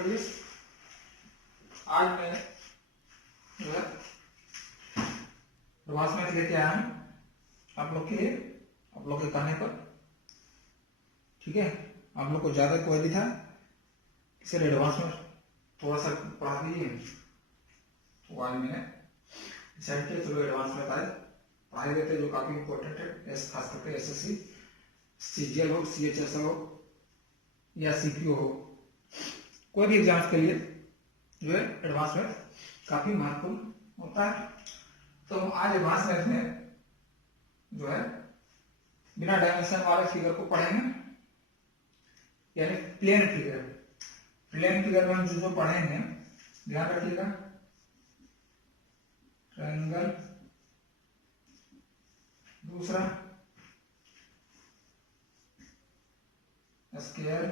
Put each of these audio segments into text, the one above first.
वर्जिस, आज मैं जो है एडवांस मैथ लेके आया हूं आप लोग के लिए, आप लोग के कहने पर। ठीक है, आप लोग को ज्यादा क्वेरी था इसलिए एडवांस में थोड़ा सा पढ़ा दीजिए, तो आज मैंने डिसाइड किया चलो एडवांस में पढ़ाई देते जो काफी इंपॉर्टेंट है, खास करके एसएससी, सीजीएल हो, सीएचएसएल हो या सीपीओ हो, कोई भी एग्जाम्स के लिए जो है एडवांस में काफी महत्वपूर्ण होता है। तो हम आज एडवांस मैथ में जो है बिना डायमेंशन वाले फिगर को पढ़ेंगे, यानी प्लेन फिगर। प्लेन फिगर में हम जो पढ़ेंगे ध्यान रखिएगा, ट्रायंगल, दूसरा स्क्वायर,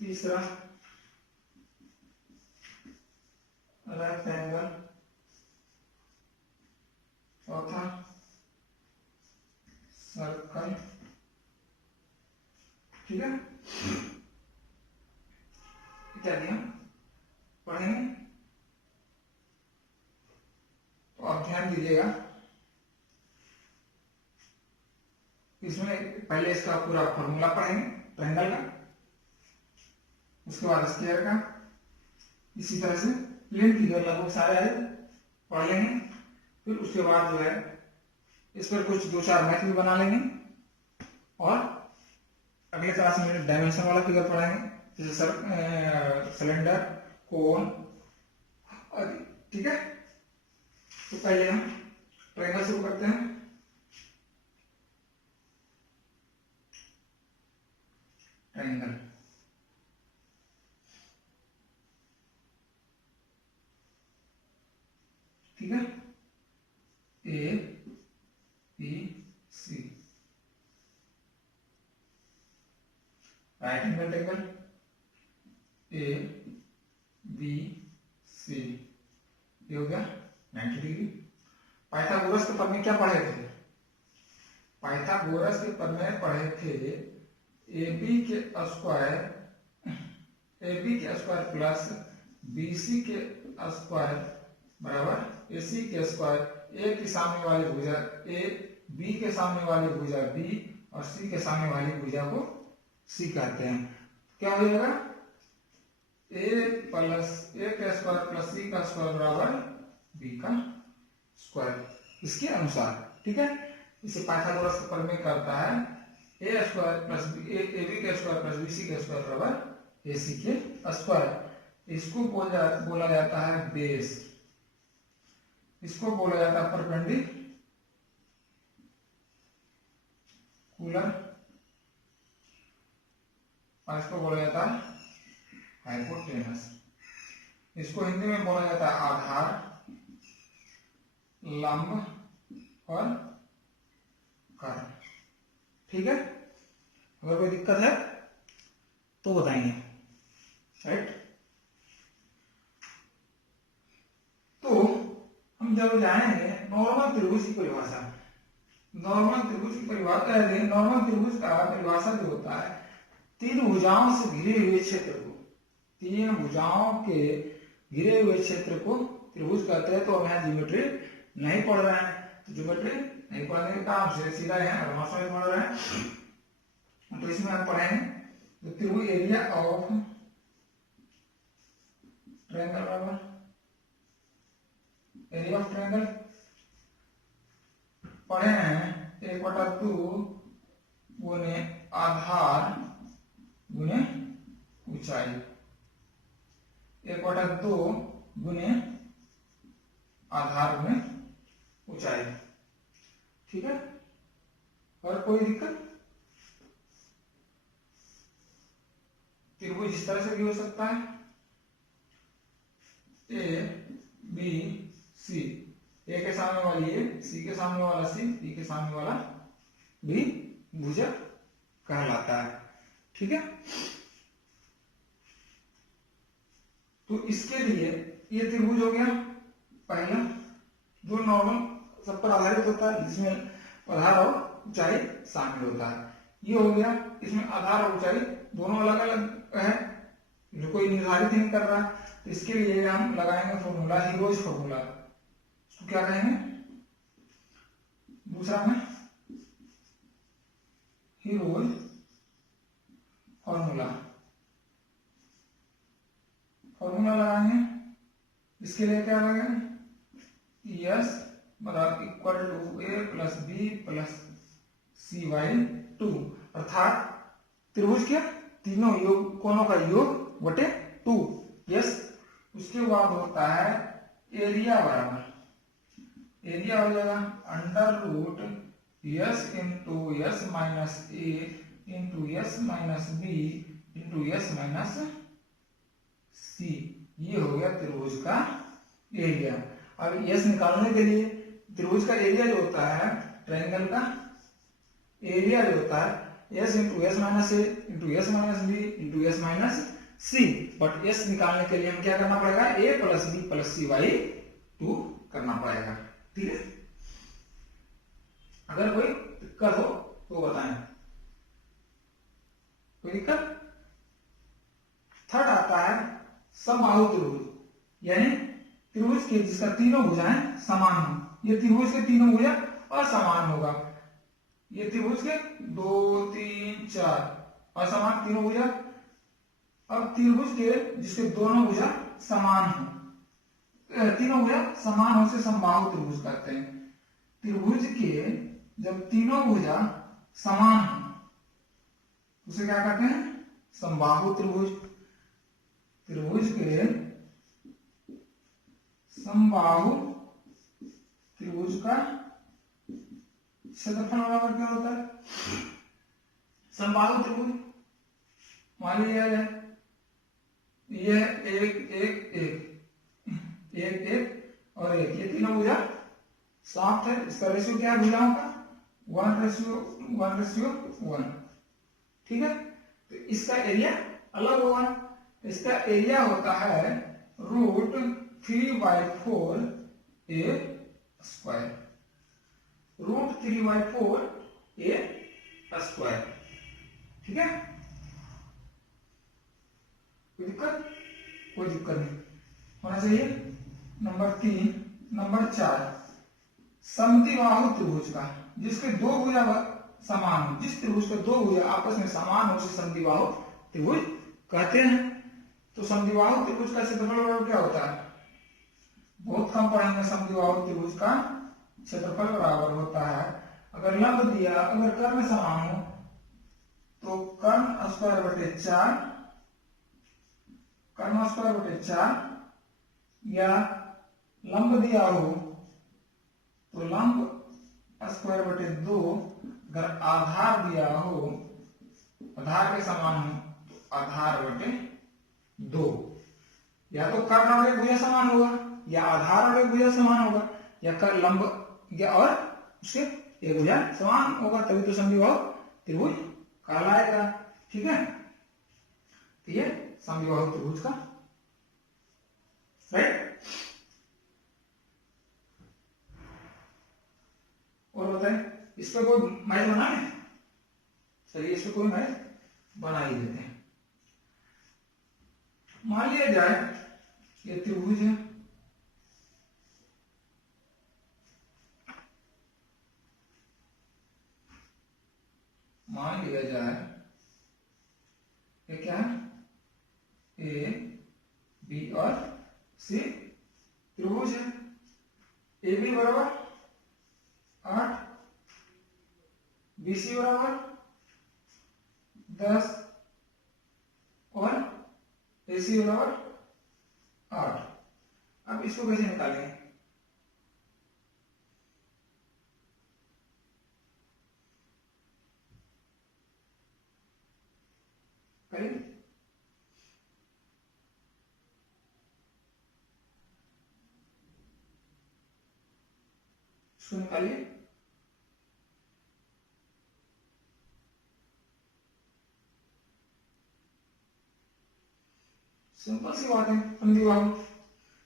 तीसरा रेक्टेंगल, चौथा सर्कल। ठीक है, इत्यादि हम पढ़ेंगे। तो आप ध्यान दीजिएगा, इसमें पहले इसका पूरा फॉर्मूला पढ़ेंगे ट्रायंगल का, उसके बाद स्क्वायर का, इसी तरह से प्लेन फिगर लगभग सारे पढ़ लेंगे। फिर उसके बाद जो है इस पर कुछ 2-4 मैथ भी बना लेंगे, और अगले क्लास में डायमेंशन वाला फिगर पढ़ाएंगे, जैसे सिलेंडर, कोन आदि। ठीक है, तो पहले हम ट्रायंगल शुरू करते हैं। ट्रायंगल, ठीक है, A B C, right angle triangle A B C, ये हो गया 90 डिग्री। पाइथागोरस के प्रमेय क्या पढ़े थे? पाइथागोरस के प्रमेय पढ़े थे ए बी के स्क्वायर प्लस बीसी के स्क्वायर बराबर एसी के स्क्वायर। ए की सामने वाली भुजा ए, बी के सामने वाली भुजा बी, और सी के सामने वाली भुजा को सी कहते हैं। क्या हो जाएगा? ए का स्क्वायर प्लस सी का स्क्वायर बराबर बी का स्क्वायर, इसके अनुसार। ठीक है, इसे पाइथागोरस का प्रमेय करता है ए स्क्वायर प्लस ए बी का स्क्वायर प्लस बी सी का स्क्वायर बराबर ए सी के स्क्वायर। इसको बोला जाता है बेस, इसको बोला जाता है परपेंडिकुलर, और इसको बोला जाता है हाइपोटेनस। इसको हिंदी में बोला जाता है आधार, लंब और कर्ण। ठीक है, अगर कोई दिक्कत है तो बताएंगे, राइट। तो हम जब जाएंगे नॉर्मल त्रिभुज की परिभाषा, नॉर्मल त्रिभुज की परिभाषा, नॉर्मल त्रिभुज का परिभाषा जो होता है, तीन भुजाओं से घिरे हुए क्षेत्र को, तीन भुजाओं के घिरे हुए क्षेत्र को त्रिभुज कहते हैं। तो अब यहाँ ज्योमेट्री नहीं पढ़ रहे हैं, तो ज्योमेट्री नहीं पढ़ने के काम से सीधा यहाँ एडवांस में पढ़ रहे हैं। तो इसमें हम पढ़ेंगे तो त्रिभुज एरिया ऑफ ट्रायंगल बराबर एरिया ऑफ ट्रायंगल पढ़े हैं 1/2 गुने आधार गुने ऊंचाई, 1/2 गुने आधार गुने ऊंचाई। ठीक है, और कोई दिक्कत? त्रिभुज इस तरह से भी हो सकता है, ए बी सी, ए के सामने वाली ए, सी के सामने वाला सी, बी के सामने वाला बी भुजा कहलाता है। ठीक है, तो इसके लिए ये त्रिभुज हो गया पहला, जो नॉर्मल सब पर आधारित होता है, जिसमें आधार और ऊंचाई शामिल होता है। ये हो गया, इसमें आधार और ऊंचाई दोनों अलग अलग है, जो कोई निर्धारित नहीं कर रहा, तो इसके लिए हम लगाएंगे फॉर्मूला, हीरोज फॉर्मूला। तो क्या कहेंगे, दूसरा में हीरोज फॉर्मूला, फॉर्मूला लगाएंगे। इसके लिए क्या लगेगा, यस बराबर equal to A plus B plus C by 2, अर्थात त्रिभुज के तीनों योग कोणों का योग बटे 2। यस, उसके बाद होता है एरिया बराबर, एरिया हो जाएगा under root s into s minus a into s minus b into s minus c. ये हो गया त्रिभुज का एरिया। अब यस निकालने के लिए त्रिभुज का एरिया जो होता है, ट्रायंगल का एरिया जो होता है s into s minus a into s minus b into s minus c. But s निकालने के लिए हम क्या करना पड़ेगा, a plus B plus C by 2 करना पड़ेगा। ठीक है, अगर कोई दिक्कत हो तो बताएं, कोई दिक्कत। थर्ड आता है समबाहु त्रिभुज, यानी त्रिभुज के जिसका तीनों भुजाएं समान हो। ये त्रिभुज के तीनों भुजा असमान होगा, ये त्रिभुज के 2 3 4 असमान तीनों भुजा। अब त्रिभुज के जिसके दोनों भुजा समान हो, तीनों भुजा समान हो से समबाहु त्रिभुज कहते हैं। त्रिभुज के जब तीनों भुजा समान हो उसे क्या कहते हैं, समबाहु त्रिभुज। त्रिभुज के समबाहु त्रिभुज का क्षेत्रफल बराबर क्या होता है, समबाहु त्रिभुज मान लिया जाए यह एक एक एक एक एक और एक, ये तीनों भुजा साफ है। इसका रेशियो क्या है भुजाओं का, 1:1:1। ठीक है, तो इसका एरिया अलग होगा। इसका एरिया होता है रूट 3/4 ए स्क्वायर, रूट 3/4 ए स्क्वायर। ठीक है, कोई दिक्कत, कोई दिक्कत नहीं होना चाहिए। नंबर 3, नंबर 4 समद्विबाहु त्रिभुज का, जिसके दो भुजा समान हो, जिस त्रिभुज के दो भुजा आपस में समान हो उसे समद्विबाहु त्रिभुज कहते हैं। तो समद्विबाहु त्रिभुज का क्षेत्रफल क्या होता है, बहुत कम पढ़ेंगे। समद्विबाहु त्रिभुज का क्षेत्रफल बराबर होता है, अगर लंब दिया, अगर कर्ण समान हो तो कर्ण स्क्वायर बटे 4, कर्ण स्क्वायर बटे 4, या लंब दिया हो तो लंब स्क्वायर बटे 2, अगर आधार दिया हो, आधार के समान हो तो आधार बटे 2। या तो कर्ण और एक भुजा समान होगा, या आधार और एक भुजा समान होगा, या कर लंब या और उसके एक भुजा समान होगा, तभी तो समद्विबाहु त्रिभुज कहलाएगा। ठीक है, तो ये समद्विबाहु त्रिभुज का राइट। और बताए इस पे कोई मैच बना है, चलिए इस पे कोई मैच बना ही देते हैं। मान लिया जाए ये त्रिभुज है, मान लिया जाए ये क्या है, ए बी और सी त्रिभुज है। ए बी बराबर 8, बी सी बराबर 10 और ए सी बराबर 8। अब इसको कैसे निकालेंगे, करें इसको निकालिए। सिंपल सी बात है, समद्विबाहु,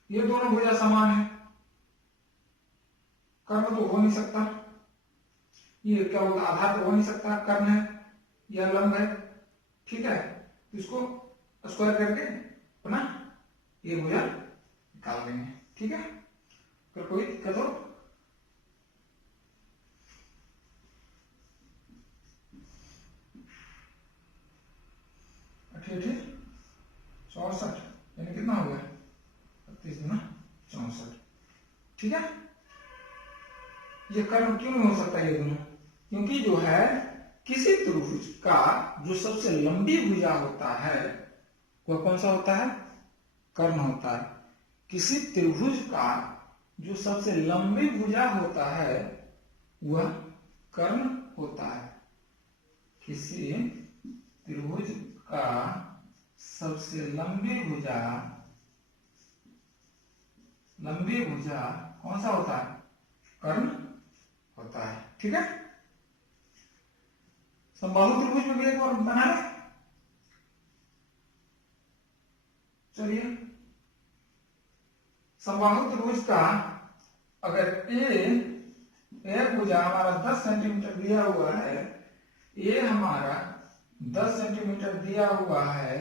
ये दोनों भुजा समान है, कर्ण तो हो नहीं सकता, ये क्या होगा, आधार तो हो नहीं सकता, कर्ण है या लंब है। ठीक है, इसको स्क्वायर करके अपना ये भुजा निकाल देंगे। ठीक है, फिर कोई दिक्कत हो अठी 64 यानी कितना हो गया 32 गुना 64। ठीक है, ये कर्म क्यों नहीं हो सकता ये दोनों? क्योंकि जो है किसी त्रिभुज का जो सबसे लंबी भुजा होता है वह कौन सा होता है? कर्ण होता है। किसी त्रिभुज का जो सबसे लंबी भुजा होता है वह कर्ण होता है। किसी त्रिभुज का सबसे लंबी भुजा कौन सा होता है? कर्ण होता है। ठीक है, समबाहु त्रिभुज में भी एक और बना ले। चलिए, समबाहु त्रिभुज का अगर एक भुजा हमारा 10 सेंटीमीटर दिया हुआ है, ये हमारा 10 सेंटीमीटर दिया हुआ है,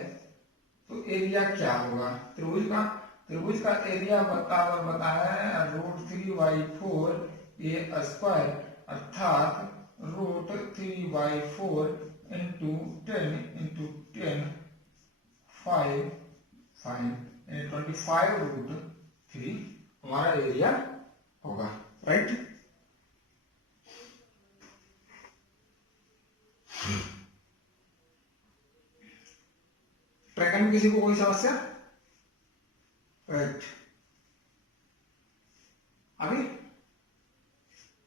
तो एरिया क्या होगा त्रिभुज का एरिया बताया है √3/4 a स्क्वायर, अर्थात √3/4 इंटू 10 5 25√3 हमारा एरिया होगा। राइट, ट्रैकर में किसी को कोई समस्या? राइट, अभी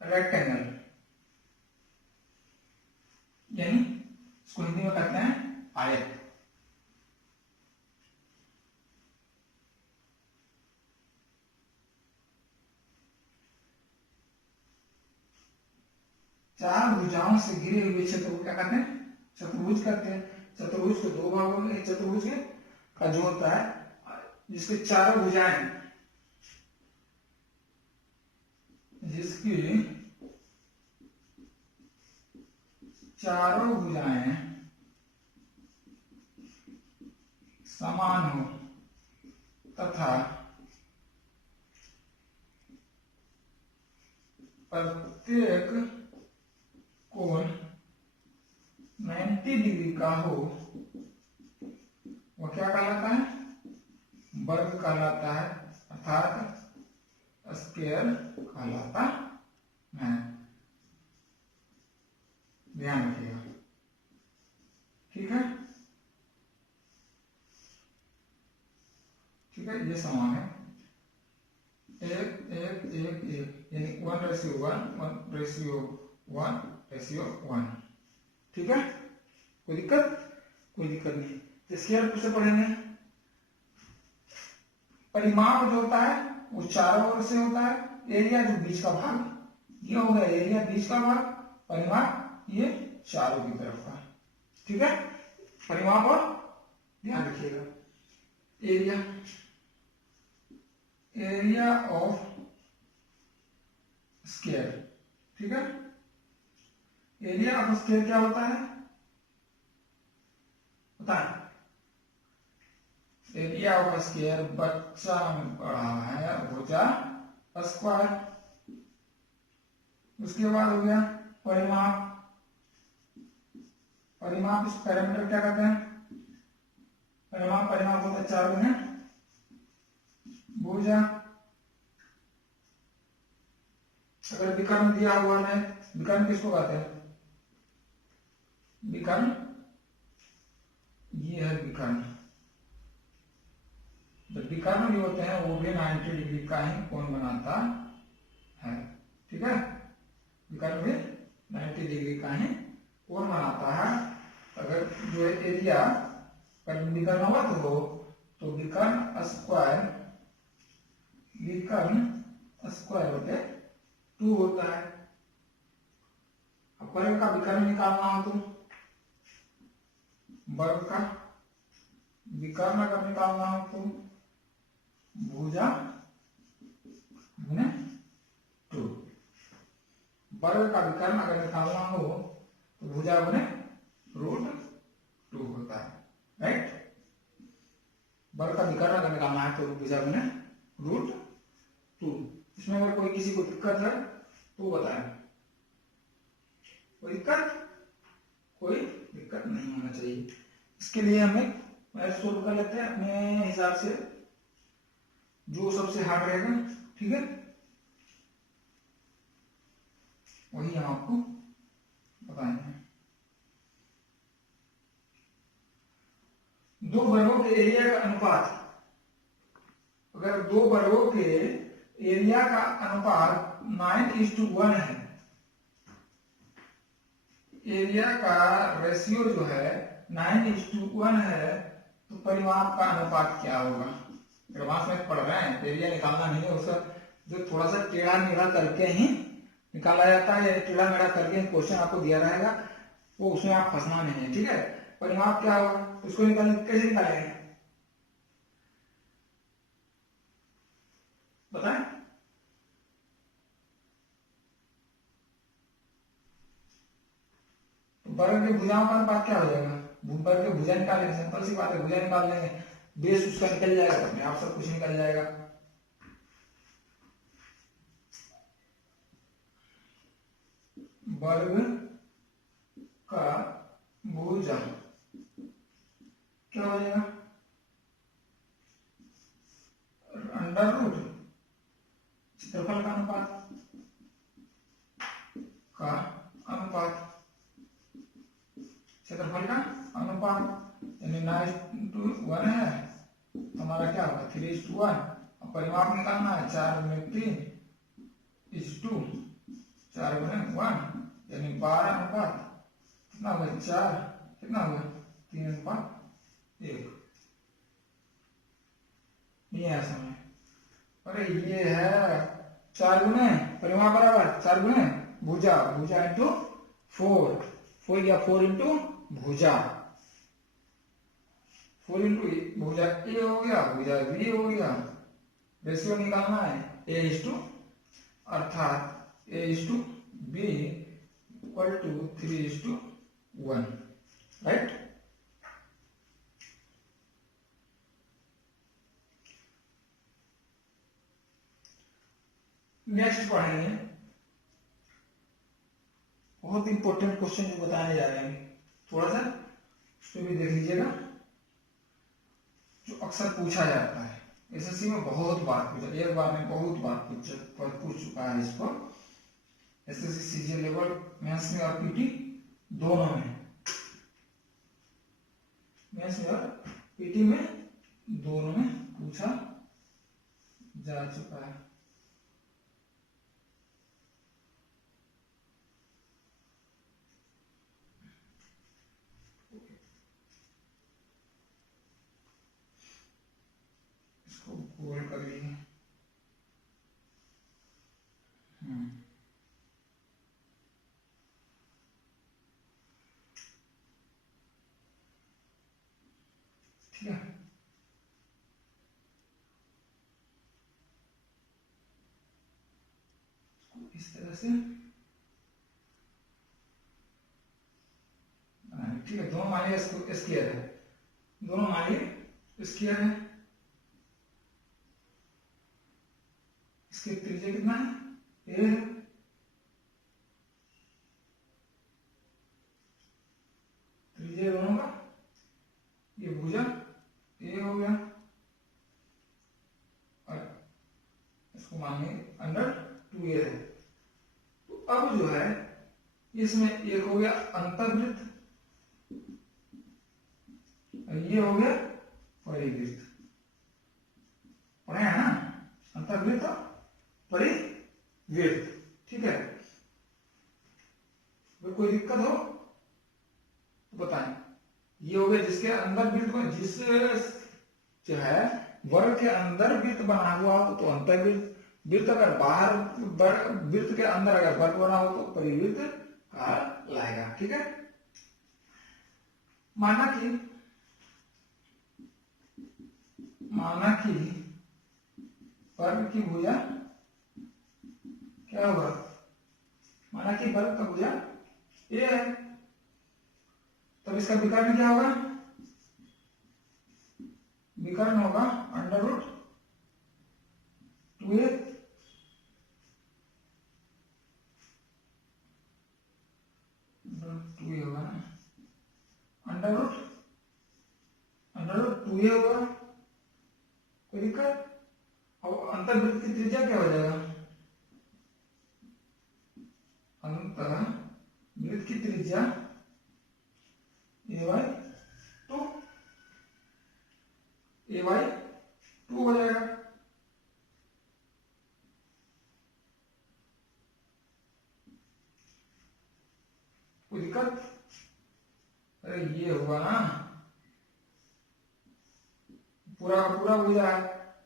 रेक्टेंगल यानी इसको हिंदी में कहते हैं आयत। चार भुजाओं से घिरे हुए क्षेत्र को क्या कहते हैं? चतुर्भुज कहते हैं। चतुर्भुज को दो भागों में, एक चतुर्भुज का जो होता है जिसके चारों भुजाएं, जिसकी चारों भुजाएं समान हो तथा प्रत्येक कोण 90 डिग्री का हो, वह क्या कहलाता है? वर्ग कहलाता है, अर्थात स्क्वायर कहलाता है। ध्यान रखिएगा। ठीक है, ठीक है, ये समान है 1:1:1 यानी 1:1 ठीक है, कोई दिक्कत नहीं। स्क्वायर से पढ़ेंगे। परिमाप जो होता है वो चारों ओर से होता है, एरिया जो बीच का भाग, ये हो गया एरिया बीच का भाग, परिमाप ये चारों की तरफ का। ठीक है, परिमाप और ध्यान रखिएगा एरिया ऑफ स्क्वायर। ठीक है, एरिया ऑफ स्क्वायर क्या होता है पता है? एरिया ऑफ स्क्वायर बच्चा में पढ़ा है भुजा स्क्वायर। उसके बाद हो गया परिमाप। इस पैरामीटर क्या कहते हैं? परिमाप होता है 4 गुना भुजा। अगर विकर्ण दिया हुआ है, विकर्ण किसको कहते हैं? विकर्ण ये है विकर्ण। जब विकर्ण भी होते हैं वो भी 90 डिग्री का ही कोण बनाता है। ठीक है, विकर्ण भी 90 डिग्री का ही कोण बनाता है। अगर जो एरिया विकर्ण हुआ तो विकर्ण स्क्वायर होते 2 होता है। अब वर्ग का विकर्ण निकालना हो तो वर्ग का विकर्ण अगर निकालना हो तो भुजा गुने 2। वर्ग का विकर्ण अगर निकालना हो तो भुजा गुने √2 होता है। राइट, तो भुजा गुने √2। इसमें अगर कोई किसी को दिक्कत है तो बताएं। कोई दिक्कत नहीं होना चाहिए। इसके लिए हमें मैथ सोल्व कर लेते हैं अपने हिसाब से, जो सबसे हार्ड रहेगा, ठीक है, वही हम आपको बताएंगे। दो वर्गों के एरिया का अनुपात, अगर दो वर्गों के एरिया का अनुपात 9:1 है, एरिया का रेशियो जो है 9:1 है, तो परिमाप का अनुपात क्या होगा? एडवांस में पढ़ रहे हैं, एरिया निकालना नहीं है, उसका जो थोड़ा सा टेढ़ा मेढ़ा करके ही निकाला जाता है, या टेढ़ा मेढ़ा करके क्वेश्चन आपको दिया रहेगा, वो उसमें आप फंसना नहीं है, ठीक है। परिमाप क्या होगा उसको निकालने, कैसे निकालेंगे बताएं? वर्ग की भुजाओं का अनुपात क्या हो जाएगा? वर्ग की भुजा निकाल लेंगे, सिंपल सी बात है, भुजा निकाल लेंगे, बेस उसका निकल जाएगा, अपने आप सब कुछ निकल जाएगा। वर्ग का भुजा क्या हो जाएगा? √, क्षेत्रफल का अनुपात, क्षेत्रफल का अनुपात, यानी 9:1 है, हमारा क्या होगा 3:1। अब परिमाप निकालना है, 4:3:2, 4:1, यानी 12 कितना होगा 4, कितना होगा 3:1। ये है समय, अरे ये है 4 गुने परिमाप बराबर 4 गुने भुजा, भुजा इंटू 4 या 4 इंटू भुजा, 4 इंटू भुजा ए हो गया, भुजा बी हो गया। रेशियो निकालना है A:, अर्थात A:B equal to 3:1, right. Next पढ़ेंगे, बहुत इंपॉर्टेंट क्वेश्चन जो बताने जा रहे हैं, थोड़ा सा उसको भी देख लीजिएगा, जो अक्सर पूछा जाता है एसएससी में, बहुत बार पूछा, एक बार में बहुत बार पूछ चुका है इसको, एसएससी सीजीएल लेवल मेंस में और पीटी दोनों में, मेंस में और पीटी में दोनों में पूछा जा चुका है। इसको गोल कर लीजिए। ठीक है, इस तरह से, ठीक है, दोनों मानिए स्क्वायर है, दोनों मानिए स्क्वायर है, इसके त्रिज्या कितना है ए है, त्रिज्या दोनों का, ये भुजा ए हो गया, और इसको मानिए √2a है। तो अब जो है इसमें एक हो गया अंतर्वृत्त, ये हो गया परिवृत्त, पढ़े हैं ना, अंतर्वृत्त परिवृत्त, ठीक है। अगर कोई दिक्कत हो तो बताएं। ये हो गया जिसके अंदर वृत्त में, जिस जो है वर्ग के अंदर वृत्त बना हुआ हो तो अंतर्वृत्त, वृत्त अगर बाहर, वृत्त के अंदर अगर वर्ग बना हो तो परिवृत्त कहलाएगा, ठीक है। माना कि वर्ग की भुजा क्या होगा, माना कि वर्ग का भुजा ए है, तब इसका विकर्ण क्या होगा, विकर्ण होगा 2a, टू ए होगा ना, अंडर रूट 2a होगा, कोई दिक्कत। अब अंतर्वृत्त की त्रिज्या क्या हो जाएगा, अंतर्वृत्त की त्रिज्या a/2 हो जाएगा। कोई दिक्कत, अरे ये हुआ ना पूरा पूरा हो जाए,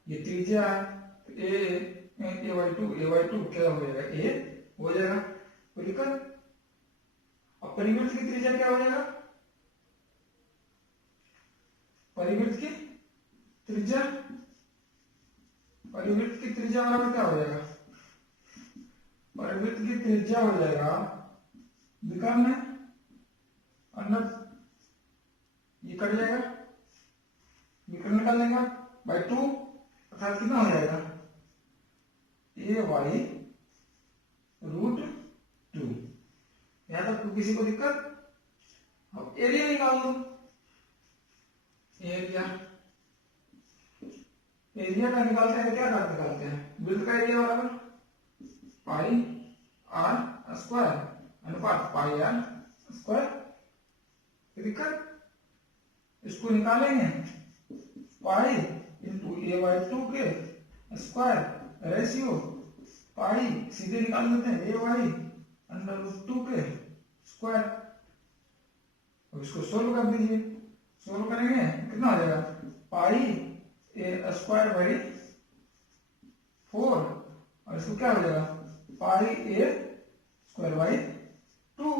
ये त्रिज्या a/2 क्या हो जाएगा, a हो जाएगा। कोई दिक्कत। अब परिवृत्त की त्रिज्या क्या हो जाएगा, परिवृत्त की त्रिज्या बराबर क्या हो जाएगा, परिवृत्त की त्रिज्या हो जाएगा विकर्ण में अंडर, ये कट जाएगा, विकर्ण निकाल लेंगे बाई 2, अर्थात कितना हो जाएगा a/√2। यहां तक किसी को दिक्कत। अब एरिया निकाल दो, एरिया का निकालते हैं, क्या करते निकालते हैं, वृत्त का एरिया बराबर पाई आर स्क्वायर अनुपात पाई आर स्क्वायर। दिक्कत, इसको निकालेंगे पाई इंटू a/2 के स्क्वायर रेशियो पाई, सीधे निकाल देते हैं a/√2 के स्क्वायर। अब इसको सोल्व कर दीजिए, सोल्व करेंगे कितना हो जाएगा, पाई a स्क्वायर बाई 4 और इसको क्या हो जाएगा पाई a स्क्वायर बाई 2,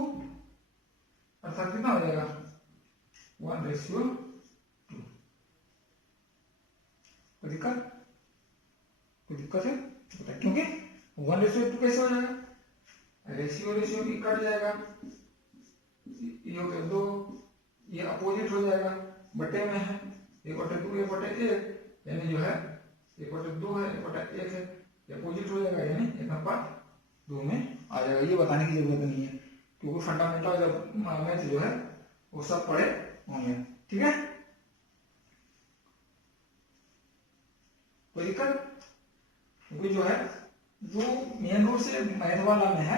अर्थात कितना हो जाएगा 1/2। कोई दिक्कत है बताइए, क्योंकि 1/2 कैसे हो जाएगा, रेशियो भी कट जाएगा, ये हो गया 2, ये अपोजिट हो जाएगा, बटे में है 1/2 1/1, यानी जो है 1/2 है 1/1 है, ये अपोजिट हो जाएगा यानी 1/2 में आ जाएगा। ये बताने की जरूरत नहीं है क्योंकि फंडामेंटल मैथ जो है वो सब पढ़े होंगे। ठीक है, कोई दिक्कत, क्योंकि जो है जो मेन रूट से मैथ वाला में है,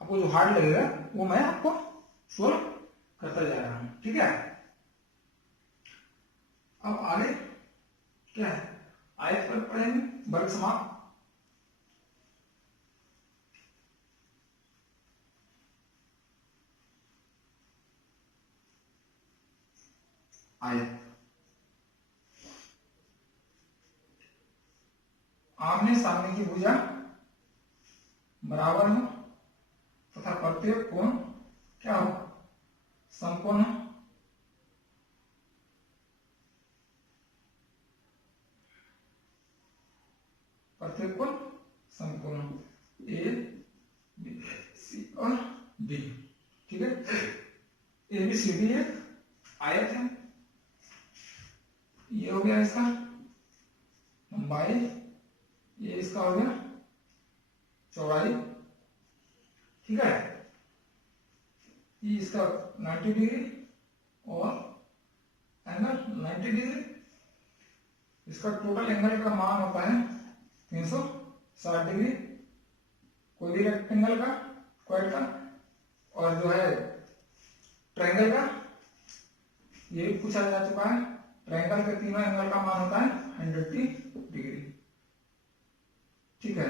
आपको जो हार्ड लगेगा वो मैं आपको सोल्व करता जा रहा हूं। ठीक है, अब आगे क्या है, आयत पर पढ़ेंगे, वर्ग समाप्त। आयत आमने सामने की भुजा बराबर हो तथा प्रत्येक कोण क्या हो, समकोण हो। प्रत्येक कोण समकोण हो, ए बी सी और डी। ठीक है, ए बी सी डी एक आयत है, ये हो गया इसका लंबाई, ये इसका हो गया चौड़ाई। ठीक है, ये इसका 90 डिग्री और एंगल 90 डिग्री, इसका टोटल एंगल का मान होता है 360 डिग्री, कोई भी रेक्टेंगल का, क्वाड्र का, और जो है ट्रायंगल का, ये भी पूछा जा चुका है। ट्रायंगल के तीनों एंगल का मान होता है 180 डिग्री। ठीक है,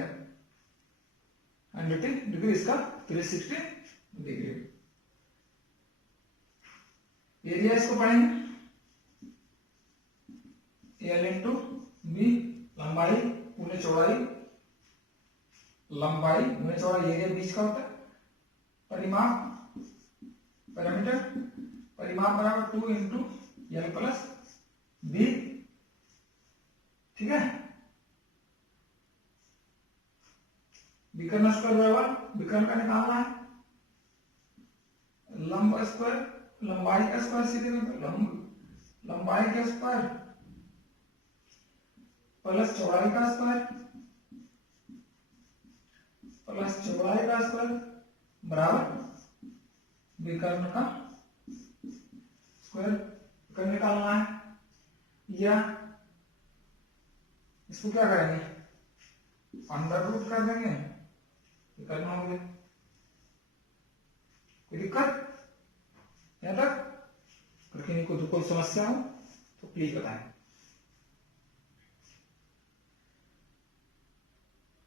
180 डिग्री, इसका 360 डिग्री। एरिया इसको पढ़ेंगे, एल इंटू बी, लंबाई गुने चौड़ाई, लंबाई गुने चौड़ाई, एरिया बीच का होता है। परिमाप, पैरामीटर, परिमाप बराबर 2 इंटू एल प्लस बी। ठीक है, विकर्ण स्क्वायर बराबर, विकर्ण का निकालना है, लंब स्क्वायर, लंबाई का स्क्वायर, सीधे लंबाई का स्क्वायर प्लस चौड़ाई का स्क्वायर प्लस चौड़ाई का स्क्वायर बराबर विकर्ण का स्क्वायर कर निकालना है, या इसको क्या करेंगे अंडर रूट कर देंगे, विकर्ण हो गया। कोई दिक्कत यहाँ तक? किसी को कोई समस्या हो तो प्लीज बताएं।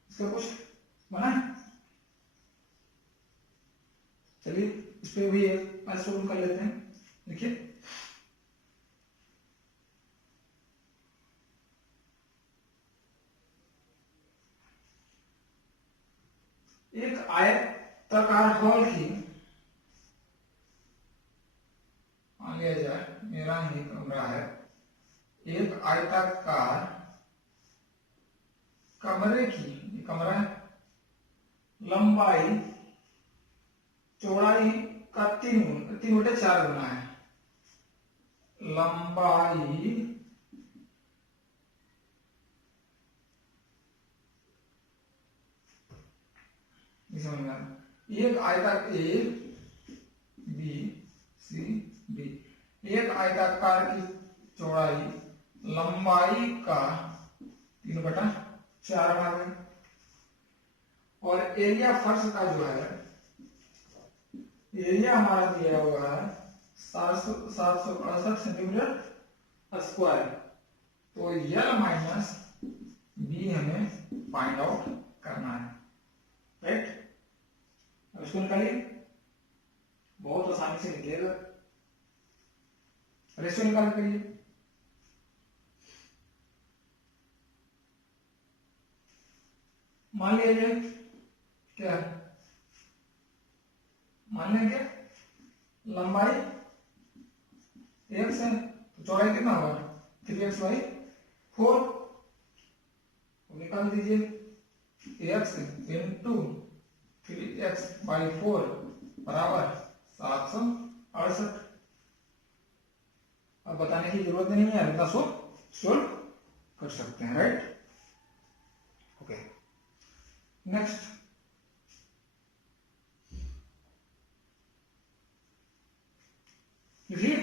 इसका कुछ बना है? चलिए इस पे भी सोल्व कर लेते हैं। देखिए एक आयताकार हॉल की, मान लिया जाए मेरा ही कमरा है, एक आयताकार कमरे की, ये कमरा है, लंबाई चौड़ाई का 3/4 गुना है। लंबाई एक आयताकार ए बी सी डी, एक आयताकार की चौड़ाई लंबाई का 3/4 भाग है, और एरिया फर्श का जो है, एरिया हमारा दिया हुआ है 768 सेंटीमीटर स्क्वायर। तो यल माइनस बी हमें फाइंड आउट करना है, राइट? अब इसको निकालिए, बहुत आसानी से निकलेगा। रेशियो निकाल करिए। मान लीजिए क्या, मान लें क्या लंबाई x है तो चौड़ाई कितना होगा 3x/4, निकाल दीजिए x इंटू 3x/4 बराबर 768। अब बताने की जरूरत नहीं है, इतना सोल्व कर सकते हैं, राइट? ओके, नेक्स्ट लिखिए।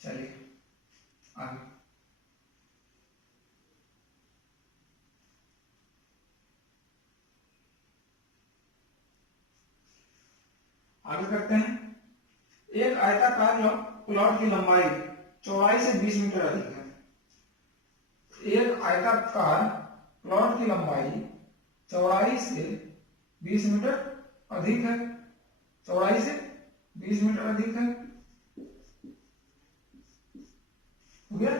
चलिए आगे करते हैं। एक आयताकार प्लॉट की लंबाई चौड़ाई से 20 मीटर अधिक है। एक आयताकार प्लॉट की लंबाई चौड़ाई से 20 मीटर अधिक है, चौड़ाई से 20 मीटर अधिक है, हो गया?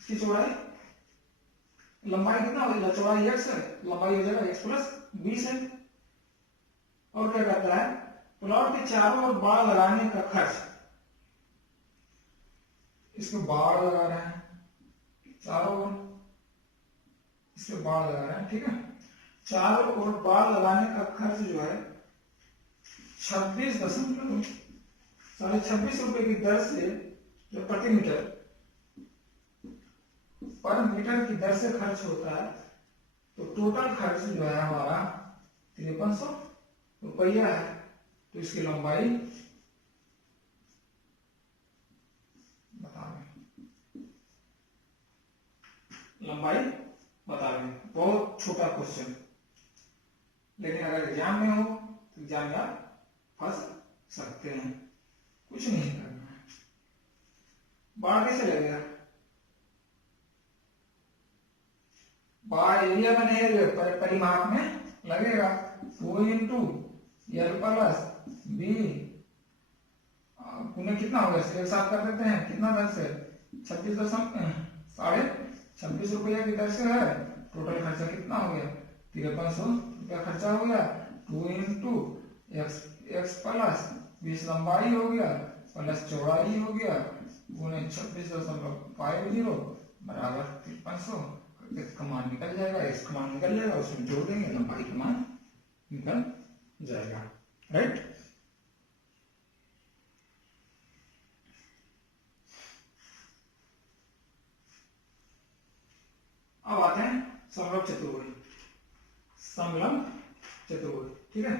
इसकी चौड़ाई, लंबाई कितना हो जाएगा, चौड़ाई x है, लंबाई हो जाएगा x प्लस 20 है। और क्या कहता है, प्लॉट के चारों ओर बाड़ लगाने का खर्च, इसमें बाड़ लगा रहे हैं चारों ओर, इसमें बाड़ लगा रहे हैं, ठीक है? चारों ओर बाड़ लगाने का खर्च जो है 26.26 रुपए की दर से, जो प्रति मीटर पर मीटर की दर से खर्च होता है। तो टोटल खर्च जो है हमारा 5300 रुपया है। तो इसकी लंबाई बता दें, लंबाई बता दें। बहुत छोटा क्वेश्चन, लेकिन अगर एग्जाम में हो तो एग्जाम में आप फंस सकते हैं। कुछ नहीं करना है। बाढ़ कैसे लगेगा, बाढ़ एरिया में नहीं लगेगा, परिमाप में लगेगा। 2 इंटू यल प्लस बी, पुणे कितना होगा, एक साथ कर देते हैं, कितना दर से 26.26 रुपया की दर से है। टोटल खर्चा कितना हो गया, 5300 रुपया खर्चा हो गया। 2 इंटू एक्स प्लस 20 लंबाई हो गया प्लस चौड़ाई हो गया, गुणे 26.50 बराबर 5300। x का मान निकल जाएगा, x का मान निकल जाएगा, उसमें जोड़ देंगे, लंबाई का मान निकल जाएगा, राइट? अब आते हैं समरूप चतुर्भुज। समलंब चतुर्भुज। ठीक है,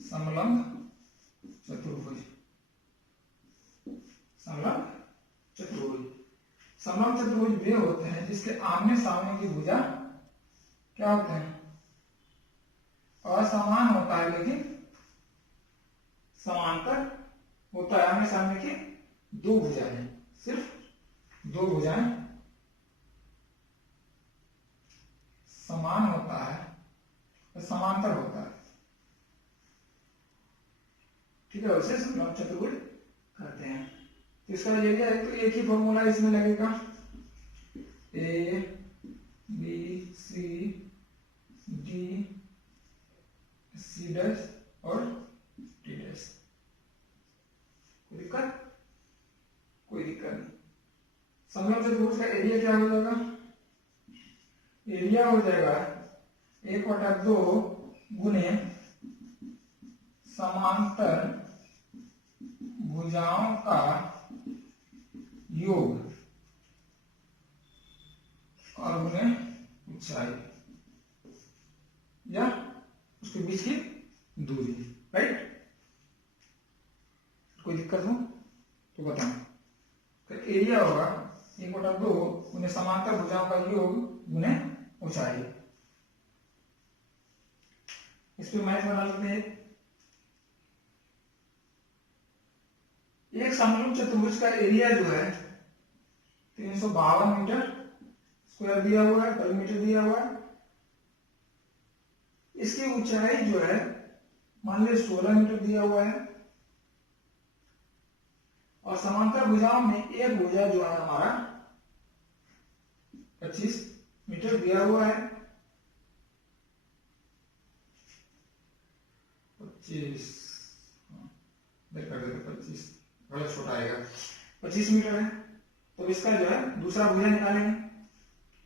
समलंब चतुर्भुज, समलंब चतुर्भुज। समलंब चतुर्भुज वे होते हैं जिसके आमने सामने की भुजा क्या होते हैं, असमान होता है लेकिन समांतर होता है। आमने सामने की दो भुजाएं, सिर्फ दो भुजाएं समान होता है, समांतर होता है। ठीक है, उसे समलंब चतुर्भुज कहते हैं। तो इसका एरिया है, तो एक ही फॉर्मूला इसमें लगेगा, A B C D C dash और डी डैश। कोई दिक्कत? कोई दिक्कत नहीं। समलंब चतुर्भुज का एरिया क्या हो जाएगा? एरिया हो जाएगा 1/2 गुने समांतर भुजाओं का योग और गुने ऊंचाई या उसके बीच की दूरी। राइट, कोई दिक्कत हो तो बताओ। तो एरिया होगा 1/2 गुने समांतर भुजाओं का योग गुने ऊंचाई। इस पे मैथ बना लेते हैं। एक समलंब चतुर्भुज का एरिया जो है 352 मीटर स्क्वायर दिया हुआ है, परिमीटर दिया हुआ है। इसकी ऊंचाई जो है मान लीजिए 16 मीटर दिया हुआ है, और समांतर भुजाओं में एक भुजा जो है हमारा 25 मीटर दिया हुआ है। 25 बड़ा छोटा आएगा, 25 मीटर है। तो इसका जो है दूसरा भुजा निकालेंगे।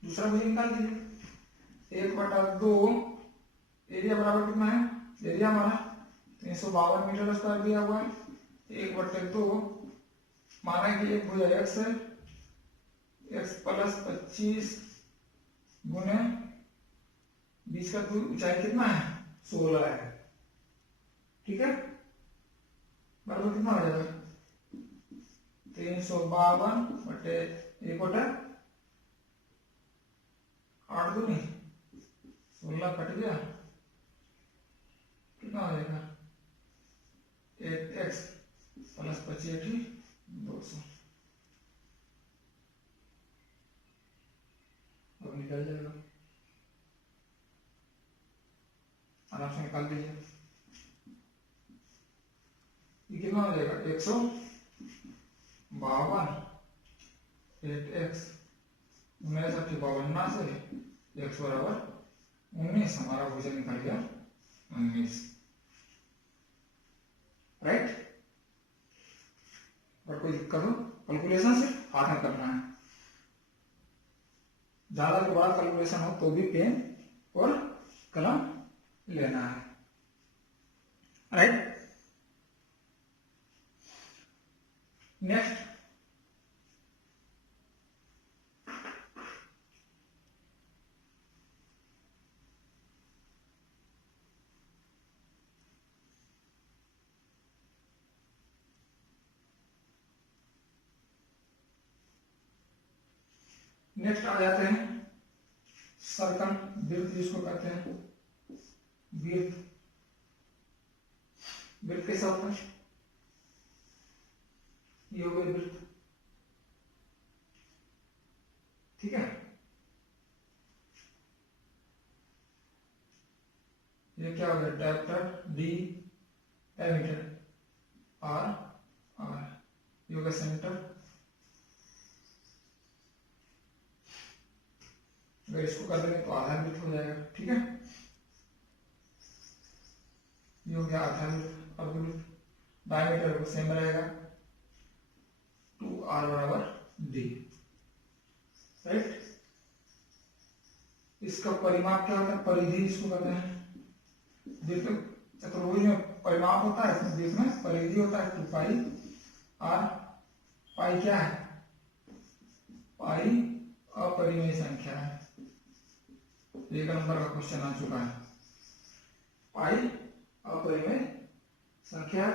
दूसरा भुजा निकाल दीजिए। 1/2 एरिया बराबर कितना है? एरिया हमारा 352 मीटर स्क्वायर दिया हुआ है। 1/2 माना कि एक भुजा x है, x प्लस 25 गुने बीच का ऊंचाई कितना है? 16 है। ठीक है, बराबर कितना हो जाएगा? 352 बटे 1/8 दूनी 16 कट गया, कितना हो जाएगा? 8x plus 25 200। अब निकल जाएगा, आराम से निकाल दीजिए। ये कितना हो जाएगा? 152 8x 52 से x बराबर 19। हमारा भुजा निकल गया 19। राइट, और कोई दिक्कत हो? कैलकुलेशन सिर्फ हाथ में करना है। ज्यादा के बाद कैलकुलेशन हो तो भी पेन और कलम लेना है। राइट, नेक्स्ट आ जाते हैं सर्कल, वृत्त जिसको कहते हैं। वृत्त, वृत्त कैसा होता है? ये हो गया वृत्त। ठीक है, ये क्या हो गया? Diameter D, diameter R, R ये हो गया सेंटर। अगर इसको कर देंगे तो आधा वृत्त हो जाएगा। ठीक है, ये हो गया आधा वृत्त। अब डायमीटर सेम रहेगा 2r बराबर d। राइट, इसका परिमाप क्या होता है, परिधि इसको कहते हैं। देखो चतुर्भुज में परिमाप होता है, इसमें बीच में परिधि होता है 2 पाई आर। पाई क्या है, पाई अपरिमेय संख्या है। 1 नंबर का क्वेश्चन आ चुका है, पाई अपरिमेय संख्या।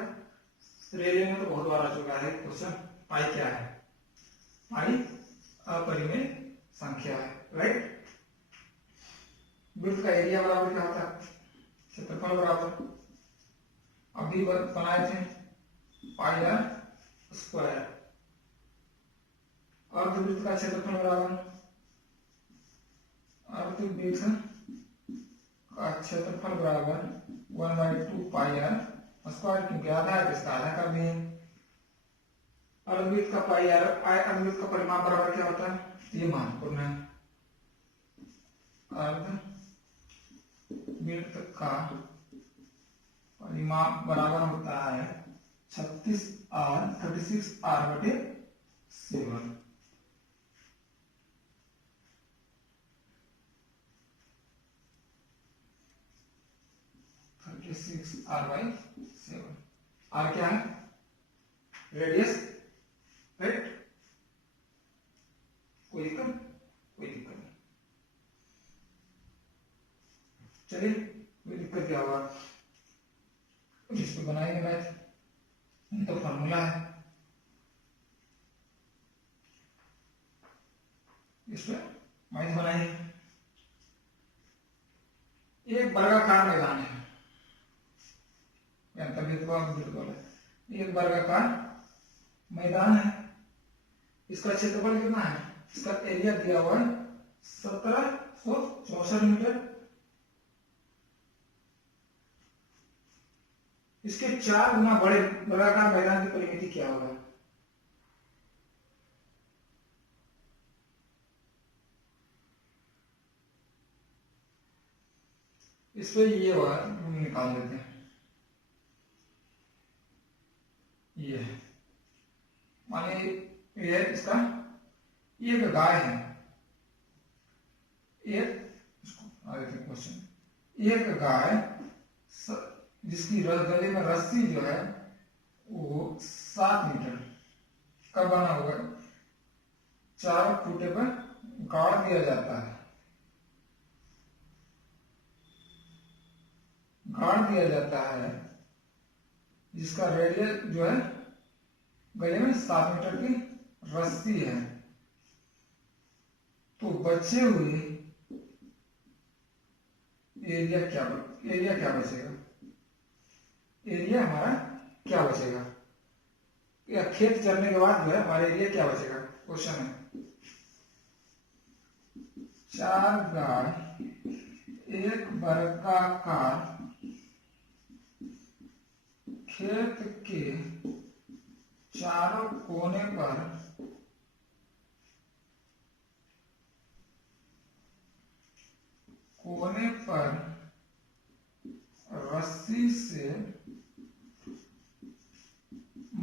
रेलवे में तो बहुत बार आ चुका है क्वेश्चन। पाई क्या है, पाई अपरिमेय संख्या है, राइट। वृत्त का एरिया बराबर क्या होता है, क्षेत्रफल बराबर, अभी बनाए थे, पाई आर स्क्वायर। अर्धवृत्त का क्षेत्रफल बराबर अर्धवृत्त का क्षेत्रफल बराबर 1/2 पाई आर स्क्वायर, क्योंकि आधा है तो इसका आधा कर दिए। अर्धवृत्त का पाई आर, अर्धवृत्त का परिमाप बराबर क्या होता है, ये महत्वपूर्ण है। अर्धवृत्त का परिमाप बराबर होता है 36r/7। 36r/7। आर क्या है, रेडियस, राइट। कोई दिक्कत, कोई दिक्कत नहीं। चलिए, कोई दिक्कत क्या होगा, इस पे बनाएंगे मैथ, तो फॉर्मूला है इस पे मैथ बनाएंगे। एक वर्गाकार मैदान है, एक वर्गाकार मैदान है। इसका क्षेत्रफल कितना है, इसका एरिया दिया हुआ है 1764 मीटर। इसके 4 गुना बड़े वर्गाकार मैदान की परिमिति क्या होगा, इस पे ये निकाल देते हैं। ये मानिए ये इसका एक गाय है, क्वेश्चन, एक गाय जिसकी गले में रस्सी जो है वो 7 मीटर का बना हुआ है, 4 खूंटे पर गाड़ दिया जाता है, गाड़ दिया जाता है, जिसका रेडियस जो है गले में 7 मीटर की रस्सी है। तो बचे हुए एरिया क्या बचेगा, एरिया हमारा क्या बचेगा, या खेत चलने के बाद जो है हमारा एरिया क्या बचेगा, क्वेश्चन है। 4 गाय एक वर्गाकार खेत के चारों कोने पर रस्सी से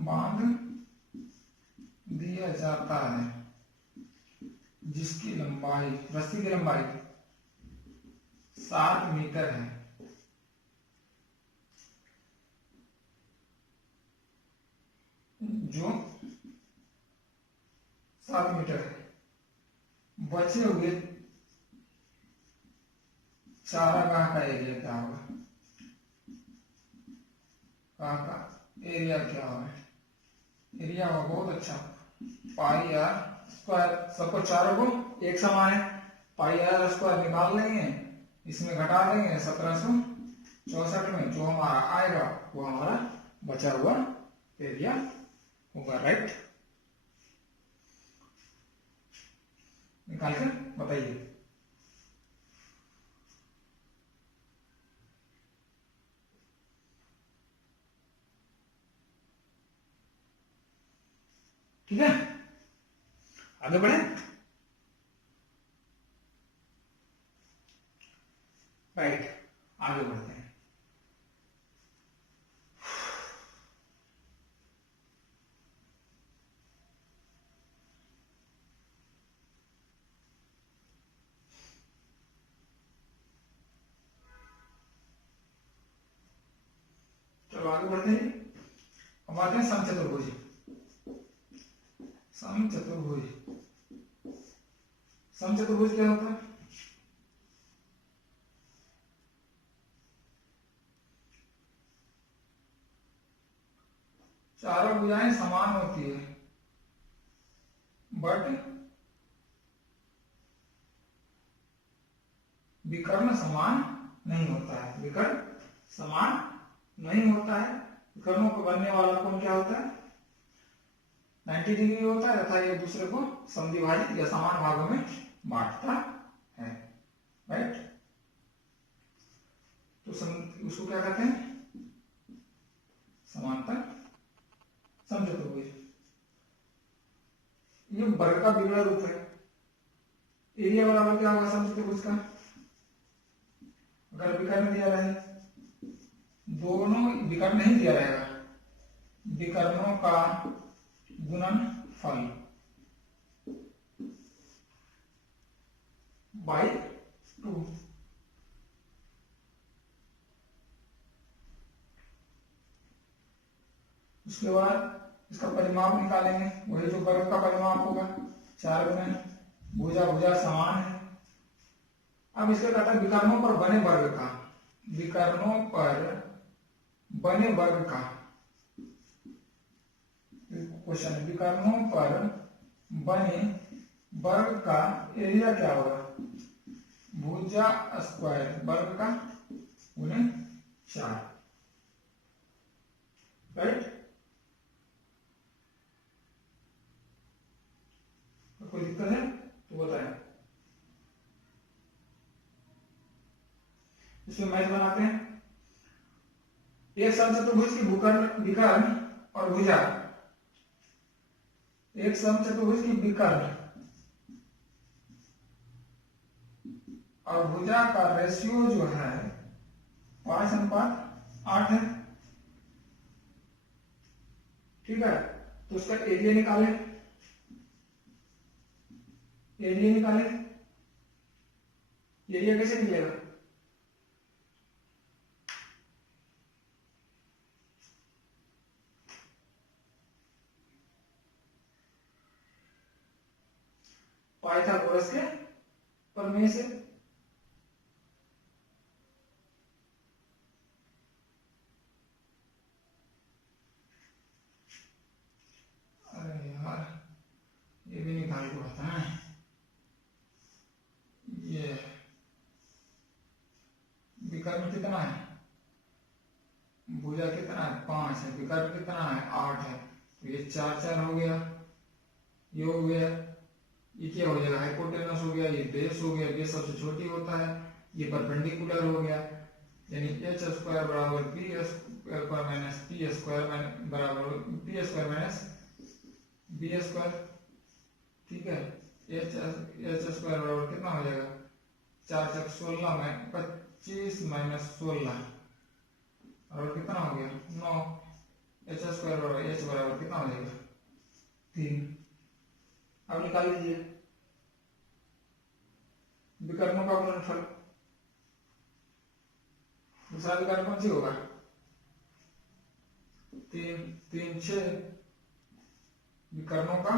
बांध दिया जाता है, जिसकी लंबाई, रस्सी की लंबाई 7 मीटर है। जो 7 मीटर है, बचे हुए चारागाह का एरिया क्या होगा, का एरिया क्या होगा, एरिया होगा बहुत अच्छा, पाई आर स्क्वायर। सबको चारों को एक समान है, पाई आर स्क्वायर निकाल लेंगे, इसमें घटा देंगे 1764 में, जो हमारा आएगा वो हमारा बचा हुआ एरिया होगा, राइट। निकाल कर बताइए। ठीक है, आगे बढ़े, राइट, आगे बढ़ते हैं। पढ़ते हैं। अब आते हैं समचतुर्भुज। समचतुर्भुज, समचतुर्भुज क्या होता है? चारों भुजाएं समान होती है बट विकर्ण समान नहीं होता है। विकर्ण समान नहीं होता है। विकर्णों को बनने वाला कोण क्या होता है? 90 डिग्री होता है तथा ये दूसरे को समद्विभाजित या समान भागों में बांटता है। राइट, तो उसको क्या कहते हैं? समांतर समचतुर्भुज। ये वर्ग का बिगड़ा रूप है। एरिया बराबर क्या होगा समचतुर्भुज का? अगर विकर्ण दिया रहे, दोनों विकर्ण नहीं दिया रहेगा, विकर्णों का गुणनफल बाई 2। उसके बाद इसका परिमाप निकालेंगे, वही जो वर्ग का परिमाप होगा 4 गुना भुजा भुजा समान है। अब इसके कहता है विकर्णों पर बने वर्ग का, विकर्णों पर बने वर्ग का क्वेश्चन है, विकर्णों पर बने वर्ग का एरिया क्या होगा? भुजा स्क्वायर वर्ग का गुणे 4। राइट, कोई दिक्कत है तो बताएं। इसमें मैच बनाते हैं। एक समचतुर्भुज की विकर्ण और भुजा, एक समचतुर्भुज की विकर्ण और भुजा का रेशियो जो है 5:8 है। ठीक है, तो उसका एरिया निकालें। एरिया निकालें, एरिया कैसे निकलेगा? पाइथागोरस के प्रमेय से। अरे यार, ये भी निकाल के होता है। ये विकर्ण कितना है? भुजा कितना है? 5 है। विकर्ण कितना है? 8 है। तो ये 4 हो गया, ये हो गया, ये क्या हो जाएगा? हाइपोटेनस हो गया, ये बेस हो गया, बेस सबसे छोटी होता है, ये परपेंडिकुलर हो गया, यानी एच स्क्वायर बराबर b square minus p square बराबर p square minus b square. ठीक है, एच स्क्वायर बराबर कितना हो जाएगा? 4 × 16 में 25 माइनस 16 और कितना हो गया? 9। एच स्क्वायर बराबर एच बराबर कितना हो जाएगा? 3। अब निकाल लीजिए विकर्णों का गुणनफल। दूसरा विकर्ण कौन सी होगा? 3 3 6 विकर्णों का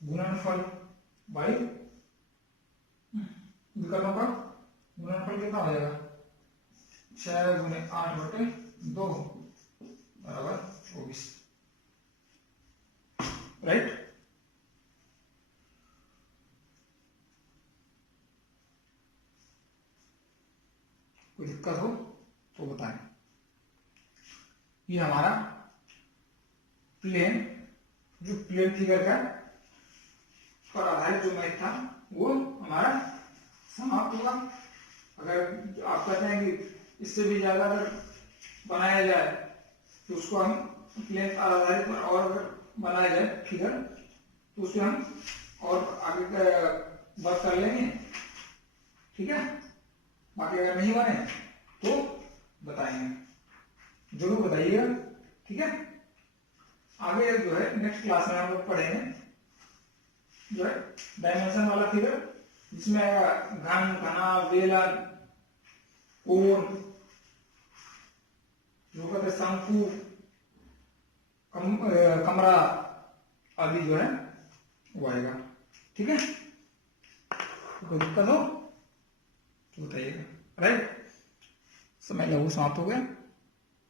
गुणनफल बाई विकर्णों का गुणनफल कितना हो जाएगा? 6 × 8/2 बराबर 24। राइट, कोई दिक्कत हो तो बताएं। ये हमारा प्लेन, जो प्लेन फिगर का पर आधारित जो मैथ था वो हमारा समाप्त हुआ। अगर आप कहते हैं कि इससे भी ज्यादा अगर बनाया जाए तो उसको हम प्लेन पर आधारित और अगर बनाया जाए फिगर तो उससे हम और आगे वर्क कर लेंगे। ठीक है, बाकी अगर नहीं बने तो बताएंगे, जरूर बताइएगा। ठीक है, आगे जो है नेक्स्ट क्लास में हम लोग पढ़ेंगे जो है डायमेंशन वाला फिगर, जिसमें घन, घना, बेलन, कोण, जो कहते हैं शंकु, कमरा आदि जो है वो आएगा। ठीक है, कोई दिक्कत हो तो बताइएगा। राइट, समय लगभग समाप्त हो गया।